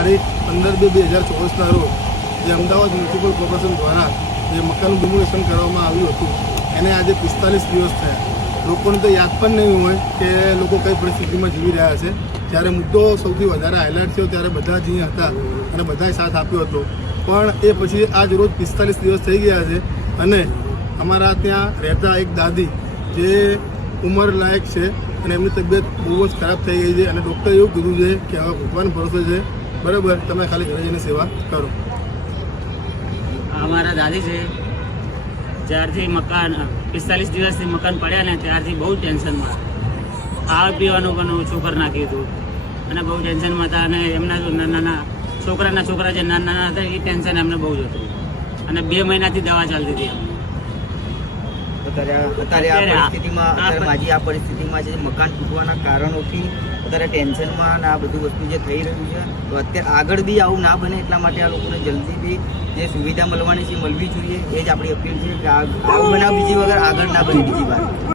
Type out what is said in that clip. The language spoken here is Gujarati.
તારીખ 15/2/2024 રોજ જે અમદાવાદ મ્યુનિસિપલ કોર્પોરેશન દ્વારા જે મકાનનું ડિમોલેશન કરવામાં આવ્યું હતું એને આજે 45 દિવસ થયા. લોકોને તો યાદ પણ નહીં હોય કે લોકો કઈ પરિસ્થિતિમાં જીવી રહ્યા છે. જ્યારે મુદ્દો સૌથી વધારે હાઇલાઇટ થયો ત્યારે બધા જ અહીંયા હતા અને બધાએ સાથ આપ્યો હતો. પણ એ પછી આજ રોજ 45 દિવસ થઈ ગયા છે અને અમારા ત્યાં રહેતા એક દાદી જે ઉંમર લાયક છે અને એમની તબિયત બહુ જ ખરાબ થઈ ગઈ છે અને ડૉક્ટરે એવું કીધું છે કે હવે ભગવાન ભરોસે છે, બરાબર, તમે ખાલી ઘરે જઈને સેવા કરો. અમારા દાદી છે, જ્યારથી મકાન 45 દિવસથી મકાન પડ્યા ને ત્યારથી બહુ ટેન્શનમાં, ખાવા પીવાનું પણ ઓછું કરી નાખ્યું હતું અને બહુ ટેન્શનમાં હતા. અને એમના નાના છોકરા જે નાના હતા એ ટેન્શન એમને બહુ જ હતું અને 2 મહિનાથી દવા ચાલતી હતી. અત્યારે આ પરિસ્થિતિમાં જે મકાન તૂટવાના કારણોથી અત્યારે ટેન્શનમાં અને આ બધું વસ્તુ જે થઈ રહ્યું છે, તો અત્યારે આગળ બી આવું ના બને એટલા માટે આ લોકોને જલ્દી બી જે સુવિધા મળવાની છે મળવી જોઈએ. એ જ આપણી અપીલ છે કે આવું બનાવ બીજી વગર આગળ ના બને બીજી વાર.